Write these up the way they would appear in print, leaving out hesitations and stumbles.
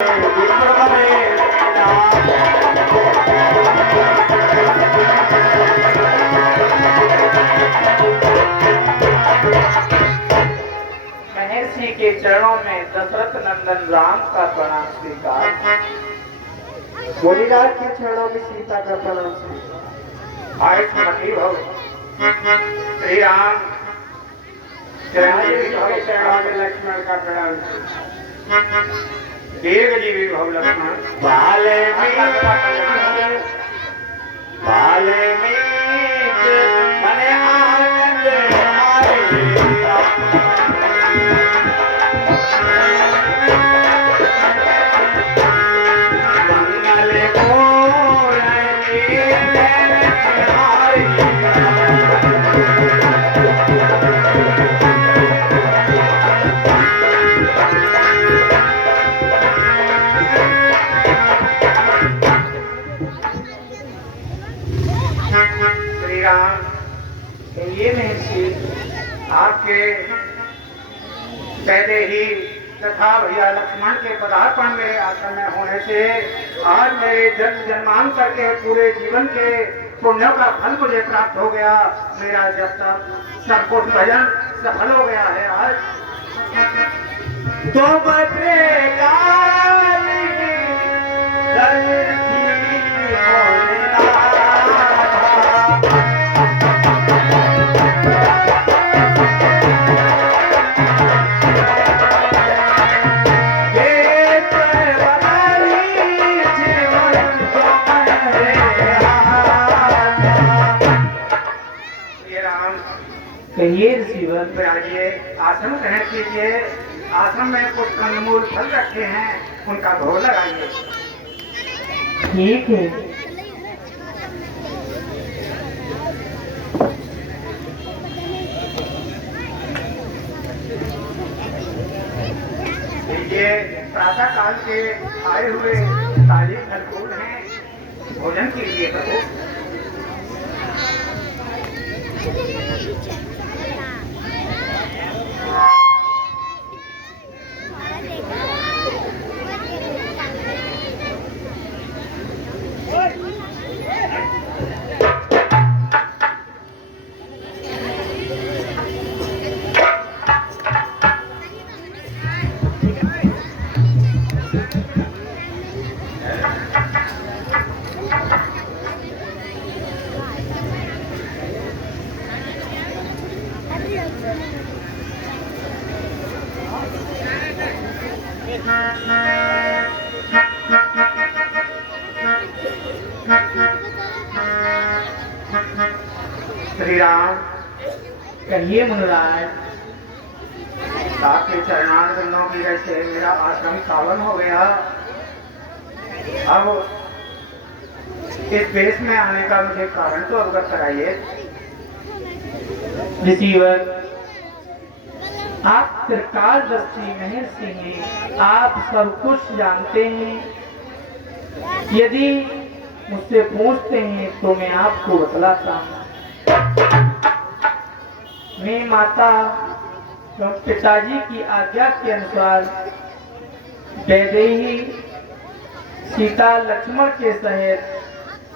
महर्षि के चरणों में दशरथ नंदन राम का प्रणाम स्वीकार। मुनिराज के चरणों में सीता का प्रणाम स्वीकार। आयुष्मती भव श्री राम चरणों में लक्ष्मण का प्रणाम। दीर्घ जीवी भव लक्ष्मण। बाले में मने आनंद मंगल श्री राम ये महर्षि आपके पहले ही तथा भैया लक्ष्मण के पदार्पण मेरे आश्रम में होने से आज मेरे जन्म जन्मांतर के पूरे जीवन के पुण्यों का फल मुझे प्राप्त हो गया। मेरा जब तक सब कुछ भजन सफल हो गया है। आज तो बदलेगा कहिए जीवन विराजिए, आश्रम ग्रहण कीजिए। आश्रम में कुछ कंदमूल फल रखे हैं, उनका भोग लगाइए। ठीक है। ये प्रातः काल के आए हुए ताजे फल फूल हैं, भोजन कीजिए प्रभु। श्री राम कहिए मुनिराज, आपके चरणारविंदों की वजह से मेरा आश्रम पावन हो गया। अब इस देश में आने का मुझे कारण तो अवगत कराइए। रिसीवर, आप त्रिकालदर्शी महर्षि हैं, आप सब कुछ जानते हैं। यदि मुझसे पूछते हैं तो मैं आपको बतलाता हूँ। मैं माता एवं पिताजी की आज्ञा के अनुसार वैदेही सीता लक्ष्मण के सहित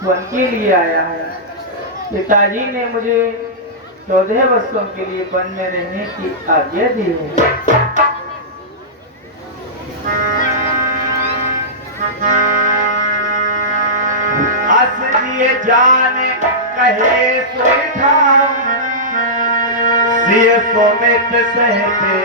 वन के लिए आया है। पिताजी ने मुझे 14 वर्षों के लिए वन में रहने की आज्ञा दी है। असलिए जाने कहे सुठाम, सिय सोमित सहते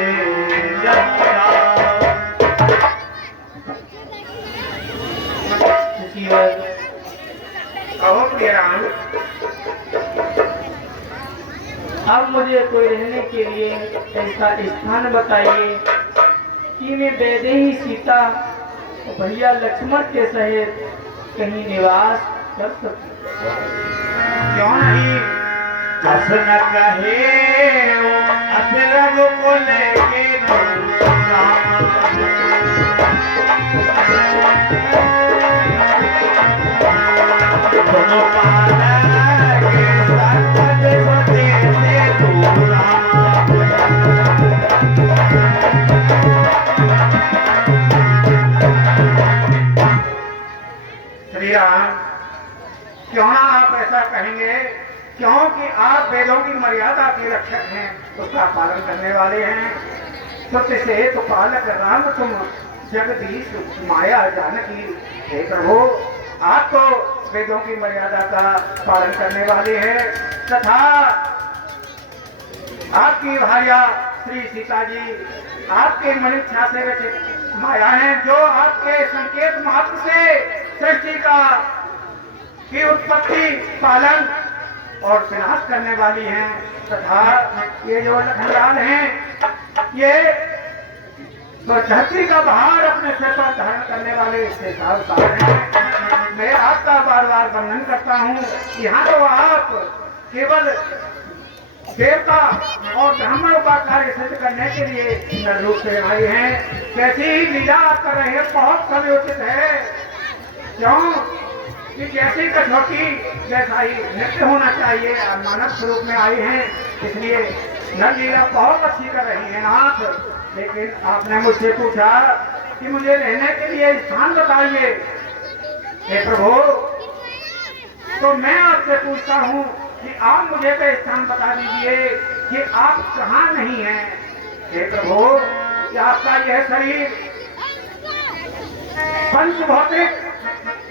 कहो प्रिय राम। अब मुझे कोई रहने के लिए ऐसा स्थान बताइए कि मैं वैदेही सीता और भैया लक्ष्मण के सहित कहीं निवास कर सकूं। क्यों नहीं? जस न कहे अतरग को लेके दोनों पाला के साथ होते से दूरा। श्री राम, क्यों ना आप ऐसा कहेंगे, क्योंकि आप वेदों की मर्यादा के रक्षक हैं, उसका पालन करने वाले हैं। सत्य से तो पालक राम तुम जगदीश माया जानकी। हे प्रभु, आप तो वेदों की मर्यादा का पालन करने वाले हैं तथा आपकी भार्या श्री सीता जी आपके मनिच्छा से रचित माया हैं, जो आपके संकेत मात्र से सृष्टि का की उत्पत्ति, पालन और विनाश करने वाली हैं। तथा ये जो लखनलाल हैं, ये तो धरती का भार अपने सिर पर धारण करने वाले इसके सावधान हैं। मैं आपका बार बार वर्णन करता हूँ। यहाँ तो आप केवल देवता और ब्राह्मणों का कार्य सिद्ध करने के लिए नर रूप से आए हैं। कैसी ही लीला आप कर रहे हैं, बहुत समयोचित है। क्यों कि जैसी कसौटी जैसा ही नृत्य होना चाहिए। आप मानव स्वरूप में आए हैं, इसलिए नर लीला बहुत अच्छी कर रही हैं आप। लेकिन आपने मुझसे पूछा कि मुझे रहने के लिए स्थान बताइए। हे प्रभु, तो मैं आपसे पूछता हूँ कि आप मुझे तो स्थान बता दीजिए कि आप कहाँ नहीं हैं। हे प्रभु, कि आपका यह शरीर पंचभौतिक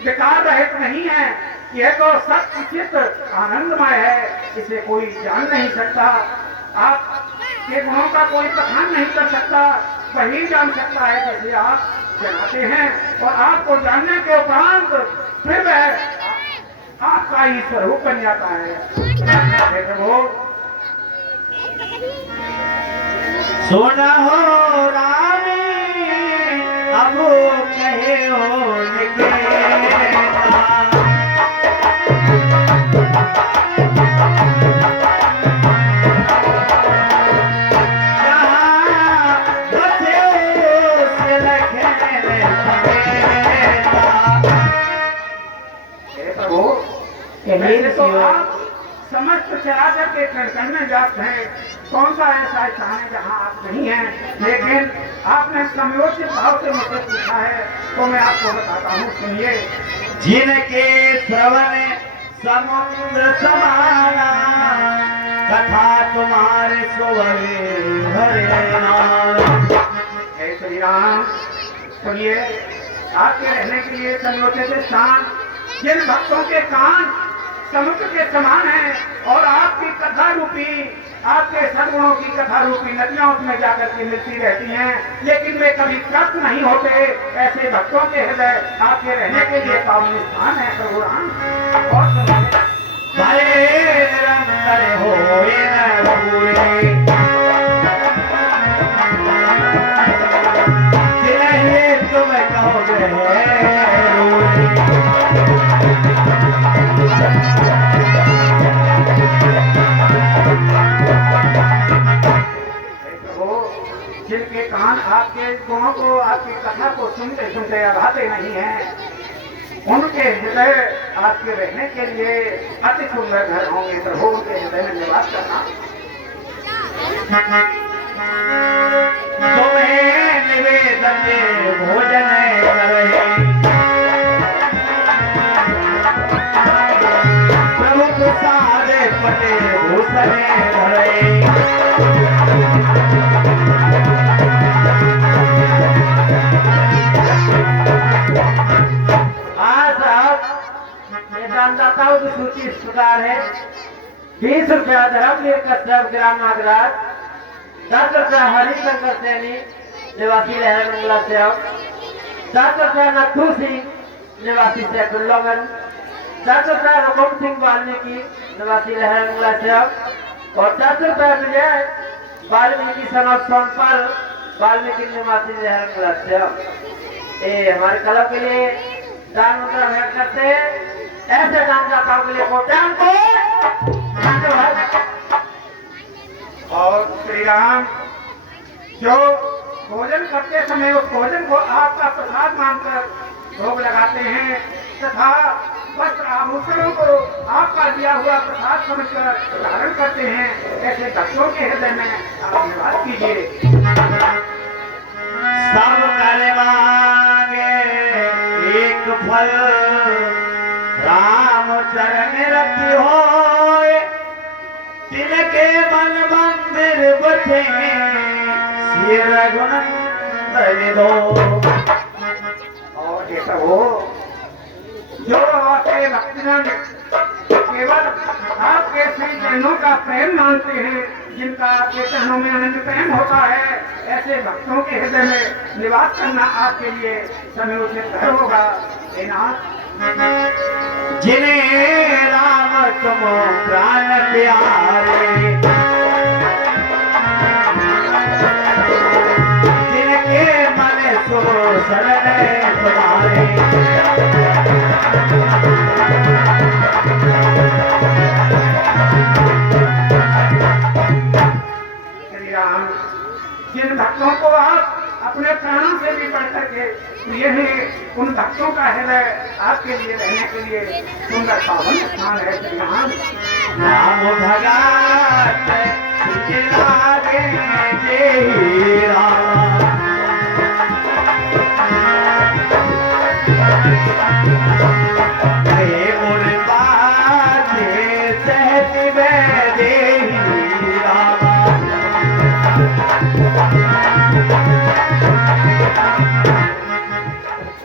विकार रहित नहीं है, यह तो सत्य चित्त आनंदमय है, इसे कोई जान नहीं सकता। आप के गुणों का कोई बखान नहीं कर सकता, वही जान सकता है जैसे आप जनाते हैं। और आपको जानने के उपरांत फिर वह आपका ही स्वरूप बन जाता है। हे प्रभु, सुना हो रामी अब कहे हो वैसे तो आप समस्त चराचर के कण में व्याप्त हैं। कौन सा ऐसा स्थान है जहाँ आप नहीं हैं? लेकिन आपने समयोचित भाव से मुझसे पूछा है, तो मैं आपको बताता हूँ, सुनिए। जिनके श्रवण समुद्र समाना, कथा तुम्हारे सुवरे हरे नाम। हे श्री राम, सुनिए। आपके रहने के लिए समयोचित स्थान, जिन भक्तों के कान समुद्र के समान है और आपकी कथा रूपी, आपके सद्गुणों की कथा रूपी नदियां उसमें जाकर के मिलती रहती हैं, लेकिन वे कभी तृप्त नहीं होते। ऐसे भक्तों के हृदय आपके रहने के लिए पावन स्थान है प्रभु राम। और निरंतर होए न पूरे, जिन्हें तुम कहोगे जिनके कान आपके गुणों को, आपकी कथा को सुनते सुनते अभाते नहीं हैं, उनके हृदय आपके रहने के लिए अति सुंदर घर होंगे। प्रभु, उनके हृदय में निवास करना। तुम्हें निवेदन भोजन करे, प्रभु प्रसाद पटे भूषण धरे। दाताओं की सूची इस प्रकार है। 20 रुपया धर्मवीर कश्यप ग्राम नागराज, 10 रुपया हरिशंकर सैनी निवासी लहर मंगला सेवक, 10 रुपया नथु सिंह निवासी सैफुल्लागंज, 10 रुपया रुकुम सिंह वाल्मीकि निवासी लहर मंगला सेवक और 10 रुपया विजय वाल्मीकि सनौत सोनपाल वाल्मीकि निवासी लहर मंगला सेवक। ये हमारे क्लब के लिए दान मुद्रा भेंट करते हैं। ऐसे दानदाताओं के लिए कोटान को और श्री राम, जो भोजन करते समय उस भोजन को आपका प्रसाद मानकर भोग लगाते हैं तथा वस्त्र आभूषणों को आपका दिया हुआ प्रसाद समझकर धारण करते हैं, ऐसे भक्तों के हृदय में आप निवास कीजिए। सब कर मांगे एक फल, राम चरण रति होए तिनके मन मंदिर बचे श्री रघुनंदन दो। और ये प्रभु जो आपके भक्तजन केवल आपके श्री चरणों का प्रेम मानते हैं, जिनका आपके चरणों में अनंत प्रेम होता है, ऐसे भक्तों के हृदय में निवास करना आपके लिए समयोचित घर होगा। हे नाथ, जिन्हें राम तुम प्राण प्यारे जिनके मन सो शरण तुम्हारे श्री राम, जिन भक्तों को आप अपने प्राणों से भी बढ़ करके प्रिय हैं, उन भक्तों का हृदय आपके लिए रहने के लिए सुंदर पावन स्थान है। श्री राम, राम भगत लागे जय राम हे मोर बाजे सहज बैदे राम।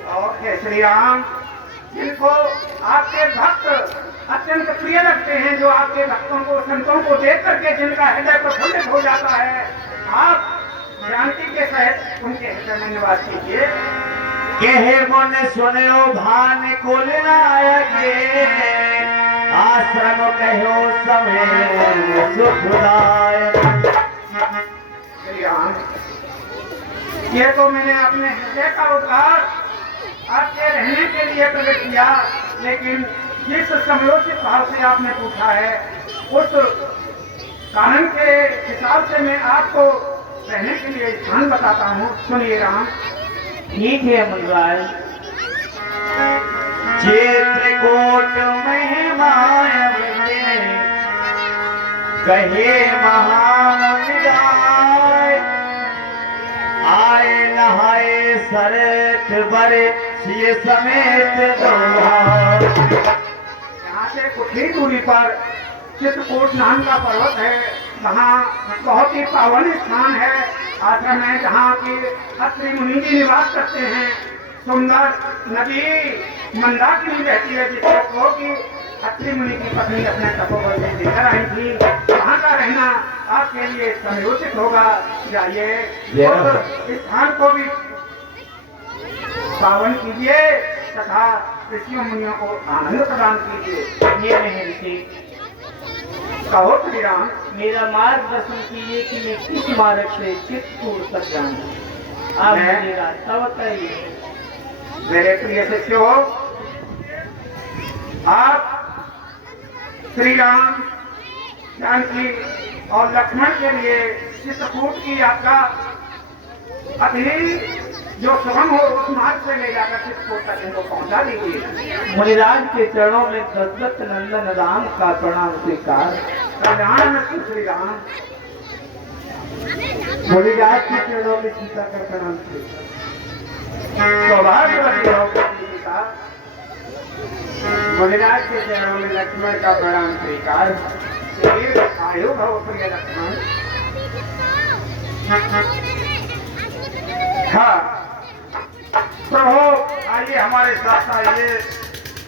और हे श्री राम, जिनको आपके भक्त अत्यंत प्रिय लगते हैं, जो आपके भक्तों को संतों को देख करके जिनका हृदय प्रफुल्लित हो जाता है, आप शांति के सहित उनके हृदय में निवास कीजिए। कहे मन सुनो भान कुल नायके आश्रम कहो समय सुखदाय। श्री राम, ये तो मैंने अपने हृदय का उद्धार आपके रहने के लिए प्रकट किया, लेकिन जिस समयोचित भाव से आपने पूछा है, उस कारण के हिसाब से मैं आपको रहने के लिए स्थान बताता हूँ। सुनिए राम। ठीक है मुनिराज। चित्रकूट महिमाय कहे महान गाय आए नहाए सरत बरे सिय समेत दोहार। यहाँ से कुछ ही दूरी पर चित्रकूट नाम का पर्वत है, वहाँ बहुत ही पावन स्थान है, आश्रम है, जहाँ की अत्रि मुनि जी निवास करते हैं। सुंदर नदी मंदाकिनी बहती है, जिसको कहो कि अत्रि मुनि की पत्नी अपने तपोवन से लेकर आई थी। वहाँ का रहना आपके लिए समयोचित होगा। जाइए और इस स्थान को भी पावन कीजिए तथा ऋषियों मुनियों को आनंद प्रदान कीजिए। ये नहीं ऋषि, कहो श्री राम। मेरा मार्गदर्शन कीजिए कि मैं किस मार्ग से चित्रकूट तक जाऊँ। आप मुझे रास्ता बताइए। मेरे प्रिय शिष्यों, आप श्री राम, जानकी और लक्ष्मण के लिए चित्रकूट की यात्रा अभी जो सुगम हो उस मार्ग से ले जाकर चित्रकूट तक इनको पहुंचा दीजिए। मुनिराज के चरणों में दशरथ नंदन राम का प्रणाम स्वीकार। कल्याण श्री राम। मुनिराज के चरणों में सीता का प्रणाम स्वीकार। सौभाग्यवती हो सीता। मुनिराज के चरणों में लक्ष्मण का प्रणाम स्वीकार। आयु भव प्रिय लक्ष्मण। हाँ प्रभु, आइए हमारे साथ आइए,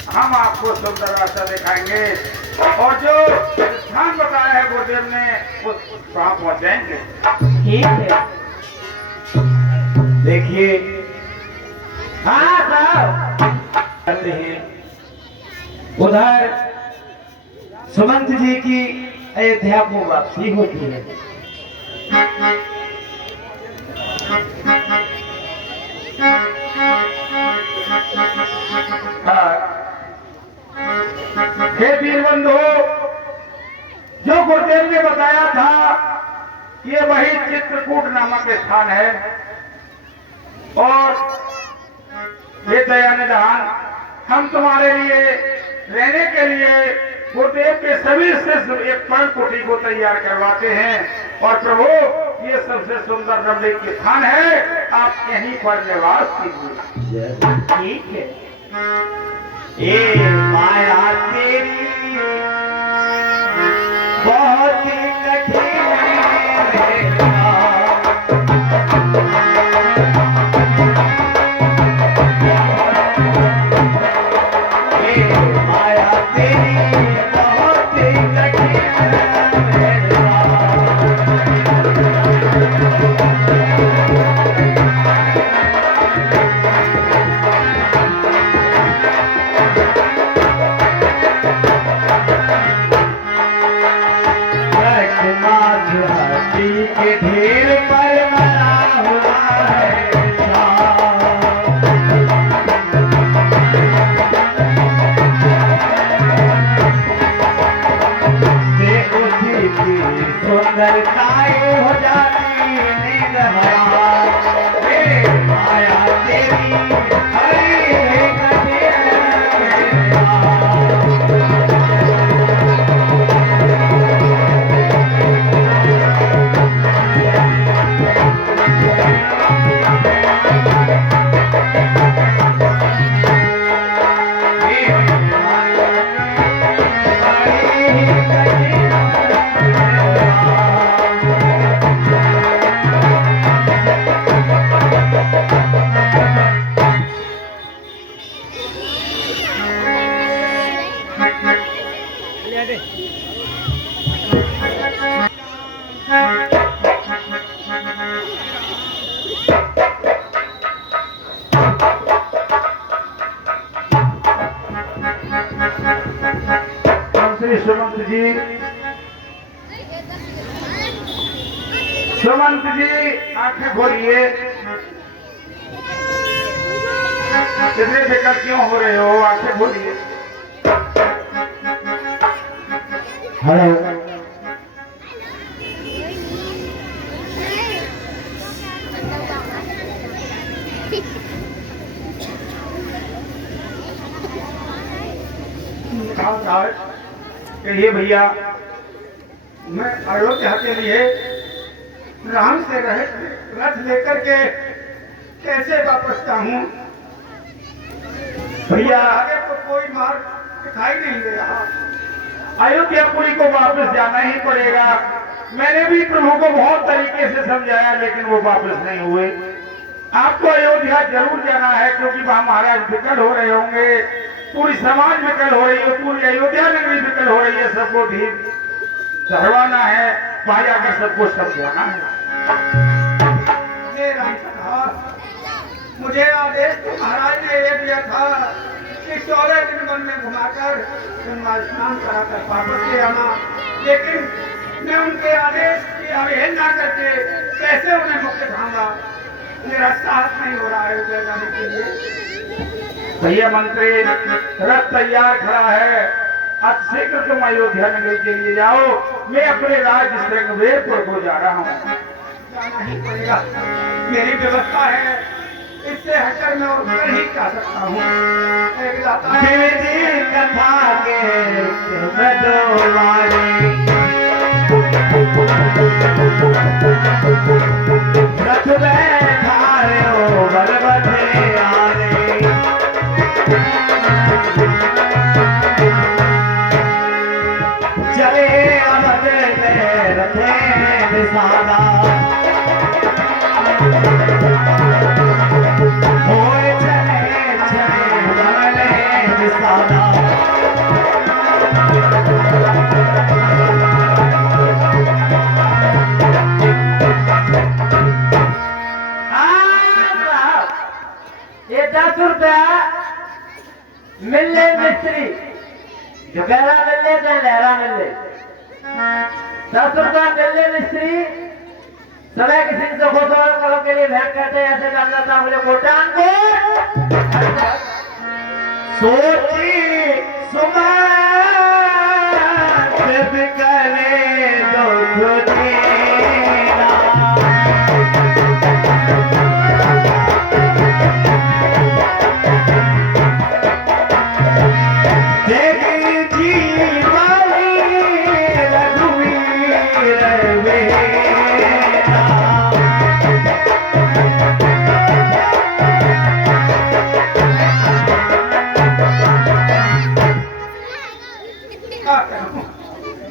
हम आपको सुंदर रास्ता दिखाएंगे और जो स्थान बताया है गुरुदेव ने उस वहाँ पहुँचाएंगे। ठीक है। देखिए हाँ साहब, करते हैं उधर सुमंत जी की अयोध्या को वापसी होती है। हे वीर बंधु, जो गुरुदेव ने बताया था ये वही चित्रकूट नामक स्थान है और ये दयानिधान हम तुम्हारे लिए रहने के लिए गुरुदेव के सभी शिष्य एक पर्ण कुटी को तैयार करवाते हैं और प्रभु ये सबसे सुंदर रमणीक स्थान है, आप यहीं पर निवास कीजिए। ठीक है। ये माया श्री सुमंत जी आंखें खोलिए। इतने बेकार क्यों हो रहे हो? आंखें खोलिए। हेलो, कहिए भैया। मैं अयोध्या के लिए राम से रथ लेकर के कैसे वापस जाऊं? भैया आगे तो कोई मार्ग दिखाई नहीं दे रहा। अयोध्यापुरी को वापस जाना ही पड़ेगा। मैंने भी प्रभु को बहुत तरीके से समझाया, लेकिन वो वापस नहीं हुए। आपको अयोध्या जरूर जाना है, क्योंकि वहां महाराज विकल हो रहे होंगे, पूरी समाज विकल हो रही है, पूरी अयोध्या नगरी विकल हो रही है। सबको ठीक करवाना है, वहां जाकर सबको समझाना है। मुझे आदेश तो महाराज ने ये दिया था कि 14 दिन वन में घुमाकर गंगा स्नान कराकर वापस ले आना, लेकिन मैं उनके आदेश की अवहेलना करके कैसे उन्हें मुक्त खाऊंगा? मेरा साहस नहीं हो रहा है उधर जाने के लिए। भैया मंत्री, रथ तैयार खड़ा है, अतिशीघ्र तुम अयोध्या नगरी के लिए जाओ। मैं अपने राज्य श्रृंगवेरपुर को जा रहा हूँ। जाना ही पड़ेगा, मेरी व्यवस्था है, इससे हटकर मैं और कर ही क्या सकता हूँ। कथा के रथ बैठा हो बलबते आरे, चले अवध में रथे निशाना, होए चले चले बले निशाना। ये 10 रुपया मिले मिस्त्री, जो गहरा मिले चाहे लहरा मिले, 10 रुपया मिले मिस्त्री। समय किसी से खोसवाल कलो के लिए भेंट करते ऐसे जानता था मुझे कोटान को सोची सुमंत बिकले दुख तेरा, तेरी जीवनी रघुवीर वेरा।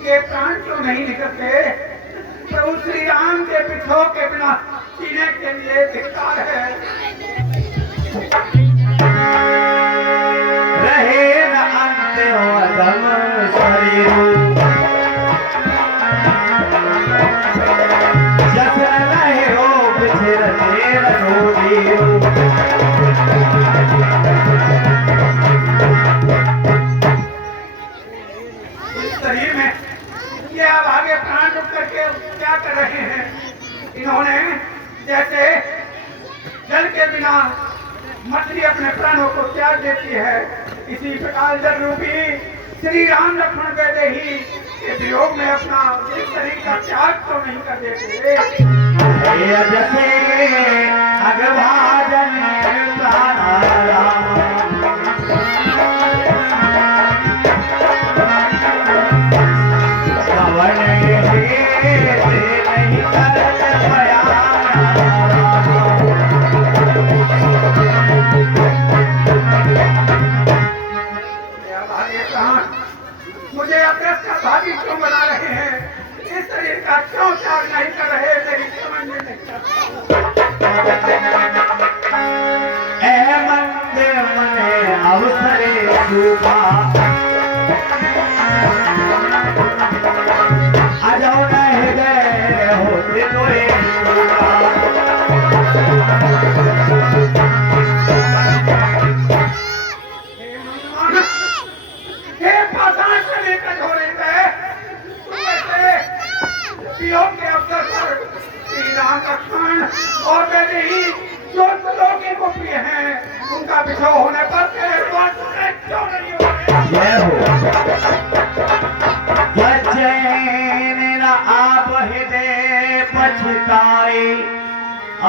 ये प्राण क्यों नहीं निकलते? प्रभु श्री राम के पिछों के बिना जीने के लिए धिक्कार है। रहे न अंत अदम शरीर, जस रहे रोग छिर तेर रोगियो। शरीर में ये अब आगे प्राण रुक करके क्या कर रहे हैं? इन्होंने जैसे जल के बिना मछली अपने प्राणों को त्याग देती है, इसी प्रकार जल रूपी श्री राम लक्ष्मण वैदेही के वियोग में अपना इस शरीर का त्याग तो नहीं कर देते। जैसे अगभाजन मुझे अपने भागी क्यों बना रहे हैं? इस शरीर का क्यों त्याग नहीं कर रहे? मेरी समझ में नहीं आता। मंदिर मने अवसरे सूखा, अजो नहीं गए होते कोई हे पाषाण से लेकर ढोरे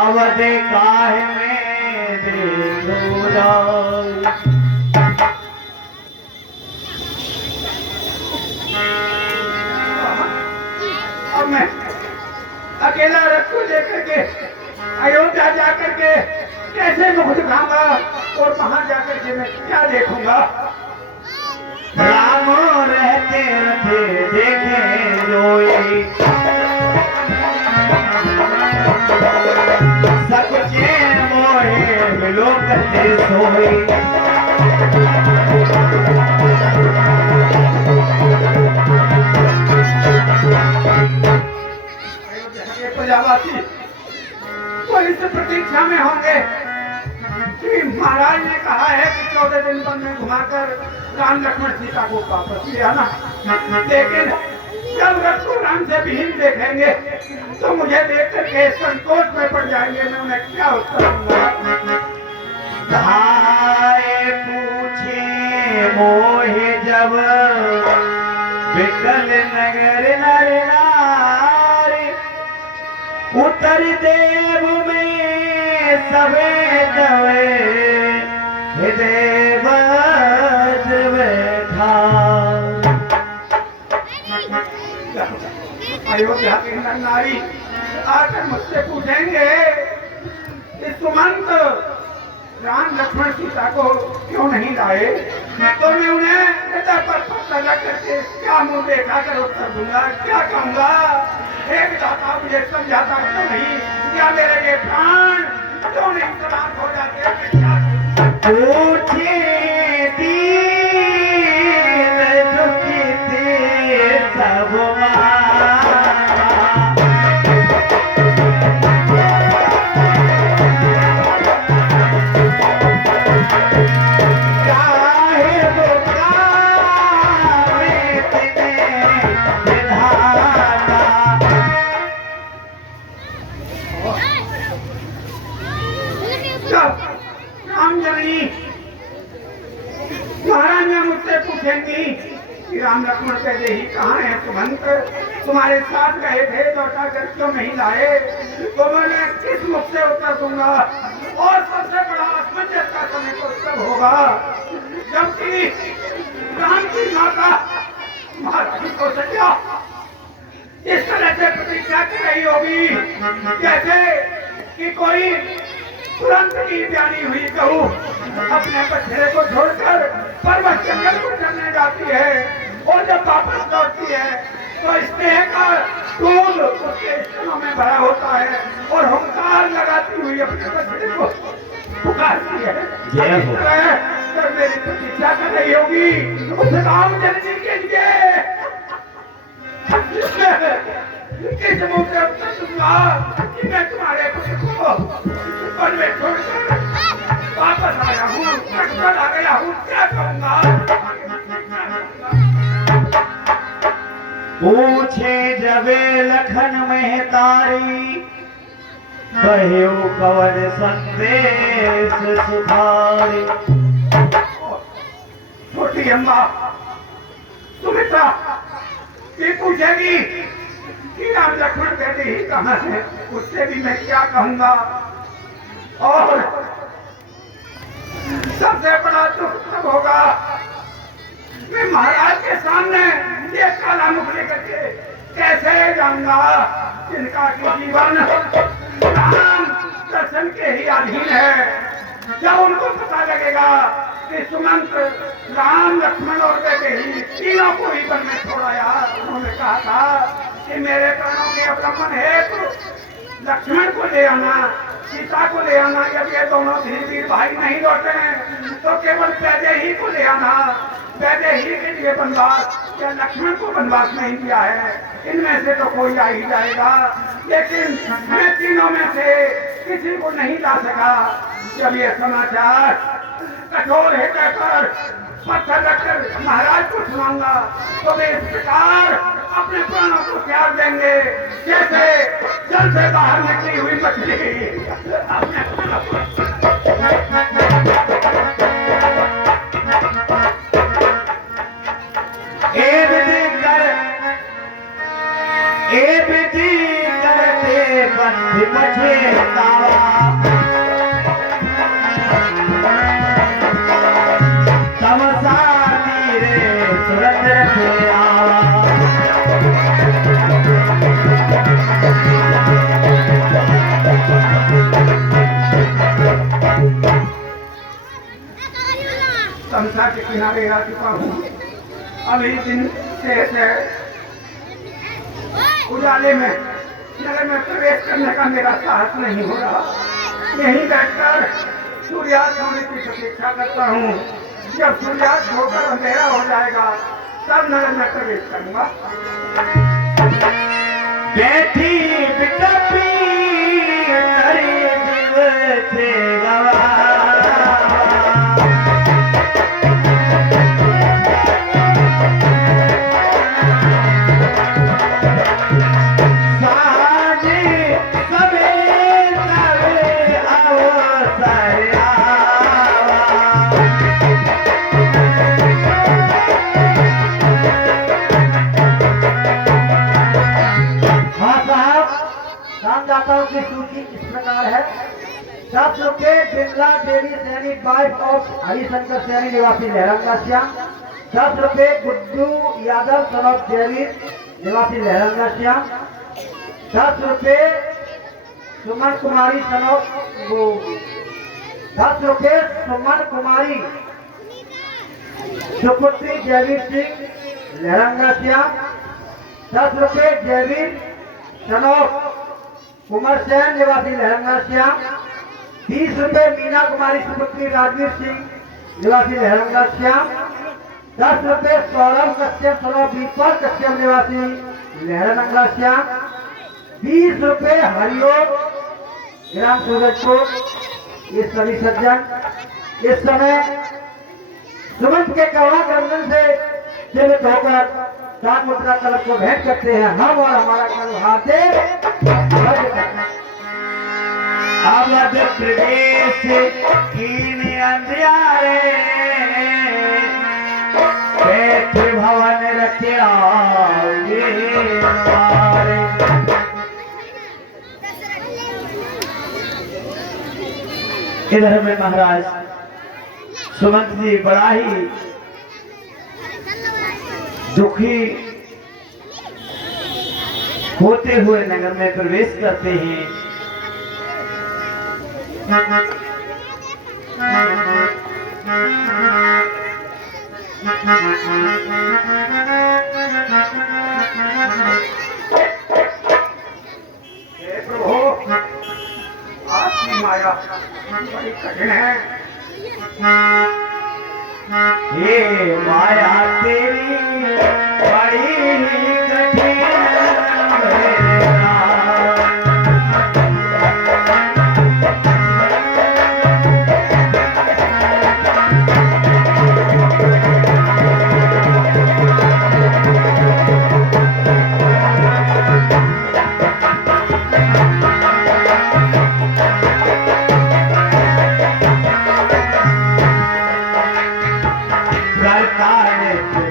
अवध काहे में देखो जाए। अब मैं अकेला रथ को लेकर के अयोध्या जाकर के कैसे मुख दिखाऊंगा और वहां जाकर के मैं क्या देखूंगा। राम रहते थे देखे जोई, सकुचे मोहे मिलो करते सोई। प्रजावासी वो इस प्रतीक्षा में होंगे कि महाराज ने कहा है कि 14 दिन वन में घुमाकर राम लक्ष्मण सीता को वापस ले आना, लेकिन जब रथ को राम से विहीन देखेंगे तो मुझे देख करके संकोच में पड़ जाएंगे। मैं उन्हें क्या उत्तर दूंगा। धाये पूछे मोहे जब विकल नगर नर नारी, उत्तर देव में सबे दवे हृदय बज बैठा। अयोध्या के नर नारी आकर मुझसे पूछेंगे कि सुमंत राम लक्ष्मण सीता को क्यों नहीं लाए, तो मैं उन्हें हृदय पर पत्थर रख करके क्या मुंह देखा कर उत्तर दूंगा, क्या कहूंगा। एक दाता मुझे समझाता तो नहीं, क्या मेरे ये प्राण क्यों नहीं समाप्त हो जाते। पूछे दीन दुखिते सब राम जननी महाराज मुझसे पूछेंगी कि राम लक्ष्मण कहते ही कहाँ है सुमंत, तुम्हारे साथ गए थे लौटा कर क्यों नहीं लाए, तो मैंने किस मुख से उत्तर दूंगा। और सबसे बड़ा असमंजस का समय तो तब होगा जबकि राम की माता महारानी कौशल्या इस तरह से प्रतीक्षा कर रही होगी जैसे कि कोई तुरंत की प्यारी हुई कहू अपने बछड़े को छोड़कर पर्वत जंगल को चलने जाती है और जब वापस लौटती है तो स्नेह का दूध उसके स्तनों में भरा होता है और हुंकार लगाती हुई अपने बछड़े को पुकारती है। जब मेरी प्रतीक्षा कर रही होगी उस राम जननी के लिए किस मुंह से उत्तर दूंगा कि मैं तुम्हारे पुत्र को वन में छोड़कर वापस आया हूँ, लक्ष्मण आ गया हूँ, क्या कहूँगा। पूछे जबे लखन में तारी, कहो कवन संदेश सुधारी। छोटी अम्मा सुमित्रा ये पूछेगी कि राम लक्ष्मण कहते ही कहाँ है, उससे भी मैं क्या कहूँगा। और सबसे बड़ा दुख तब होगा मैं महाराज के सामने ये काला मुख लेकर के कैसे जाऊंगा जिनका कि जीवन राम दर्शन के ही अधीन है। जब उनको पता लगेगा कि सुमंत राम लक्ष्मण और बेटे ही तीनों को ही वन में छोड़ाया, उन्होंने कहा था कि मेरे प्राणों के अपराधन है तो लक्ष्मण को ले आना, सीता को ले आना। जब ये दोनों धीर भाई नहीं लौटे हैं तो केवल पैदे ही को ले आना, पैदे ही के लिए वनवास या लक्ष्मण को वनवास नहीं दिया है, इनमें से तो कोई आ ही जाएगा। लेकिन मैं तीनों में से किसी को नहीं ला सका। जब ये समाचार कठोर हृदय पर पत्थर रखकर महाराज को सुनाऊंगा तो वे इस प्रकार अपने प्राणों को त्याग देंगे जैसे जल से बाहर निकली हुई मछली अपने प्राणों को। करते बंध मझे तमसा के किनारे आ चुका हूँ। अभी दिन शेष है। उजाले में नगर में प्रवेश करने का मेरा साहस नहीं हो रहा। यहीं बैठकर सूर्यास्त होने की प्रतीक्षा करता हूँ। जब सूर्यास्त होकर अंधेरा हो जाएगा तब नगर में प्रवेश करूंगा। बैठी बिचपी करीब से गवा दाताओं की सूची इस प्रकार है। 10 रुपये बिमला देवी सैनी वाइफ ऑफ हरिशंकर सैनी निवासी लहरंगा श्याम। 10 रुपये गुड्डू यादव सनौत देवी निवासी लहरंगा श्याम। 10 रुपये सुमन कुमारी सनौत 10 रुपये सुमन कुमारी सुपुत्री जयवीर सिंह लहरंगा श्याम। 10 रुपये जयवीर सनौत कुमार सैन निवासी लहरंगा श्याम। 20 रुपये मीना कुमारी सुपुत्री राजवीर सिंह निवासी लहरंगा श्याम। 10 रुपये सौरभ कश्यप सौरभ दीपक कश्यप निवासी लहरंगा श्याम। 20 रुपये हरिओम ग्राम सूरजपुर। ये सभी सज्जन इस समय सुमंत के कवा गर्दन से चलित होकर सात मुद्रा कलश को भेंट करते हैं। हम और हमारा कल हाथे अवध प्रदेश कीन अंधियारे पेट भवन रखिया इधर में महाराज सुमंत जी बड़ा ही दुखी होते हुए नगर में प्रवेश करते हैं। हे प्रभु, आपकी माया बड़ी कठिन है। ये माया तेरी बड़ी ही कठिन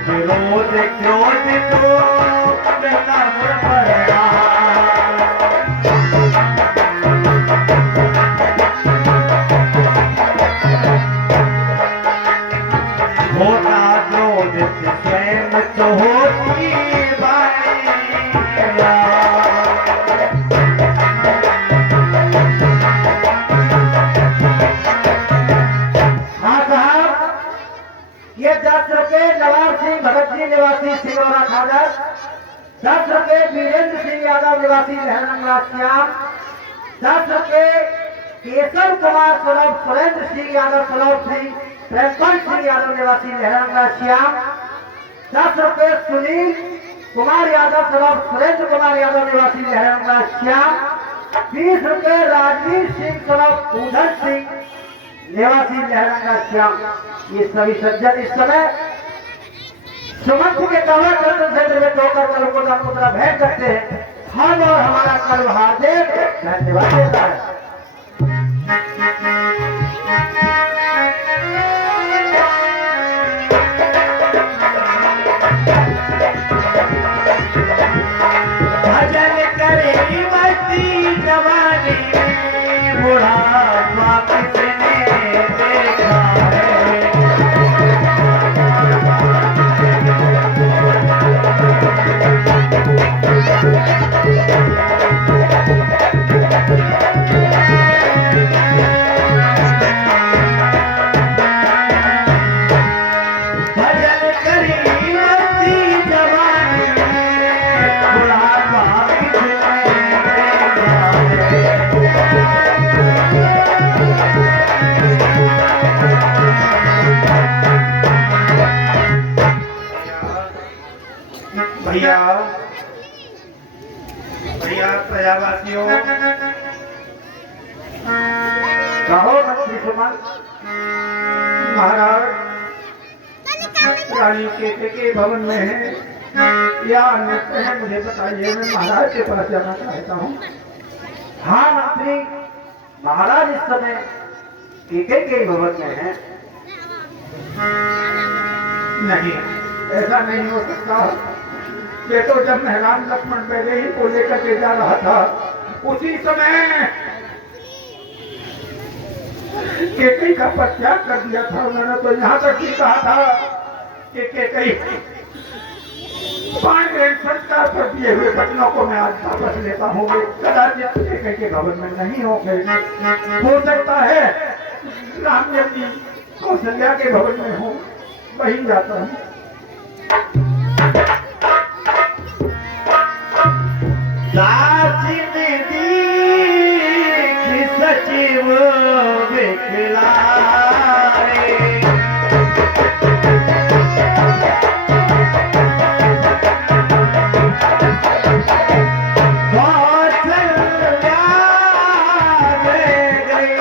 विरोध क्रोध तो कर्म पड़ा होता क्रोध स्वयं तो होती ये 10 रुपये नवाब सिंह भगत जी निवासी सिंगौरा खादर। 10 रुपये वीरेंद्र सिंह यादव निवासी लहरंगा श्याम। 10 रुपये केशव कुमार सौरभ सुरेंद्र सिंह यादव सौरभ सिंह प्रेमपल सिंह यादव निवासी लहरंगा श्याम। 10 रुपये सुनील कुमार यादव सौरभ सुरेंद्र कुमार यादव निवासी लहरंगा श्याम। 20 रुपये राजवीर सिंह सौरभ उधर सिंह निवासी लहरंगा श्याम। ये सभी सज्जन इस समय सुमंत के कवा गर्दन से निर्मित होकर कलपुरा पुत्रा भेंट करते हैं। हम और हमारा कल हार्दिक धन्यवाद देता है। भजन करे मस्ती जवानी में बुढ़ापा किसने देखा है। भैया भैया प्रजावासियों, कहो मंत्री सुमन। महाराज रानी के भवन में है या अन्यत्र है, मुझे बताइए, मैं महाराज के पास जाना चाहता हूँ। हाँ मंत्री, महाराज इस समय के भवन में है। नहीं, ऐसा नहीं हो सकता। ये तो जब मैं राम लक्ष्मण पहले ही को लेकर के जा रहा था, उसी समय केकई का परित्याग कर दिया था उन्होंने। तो यहाँ तक भी कहा था कि केकई पांडव संस्कार पर दिए हुए वचनों को मैं आज वापस लेता हूँ। कदाचित केकई के भवन में नहीं होंगे, हो सकता है राम जी कौशल्या के भवन में हो, वही जाता हूँ। दासी ने दीख सचिव विखलाए, कौशल्या में गई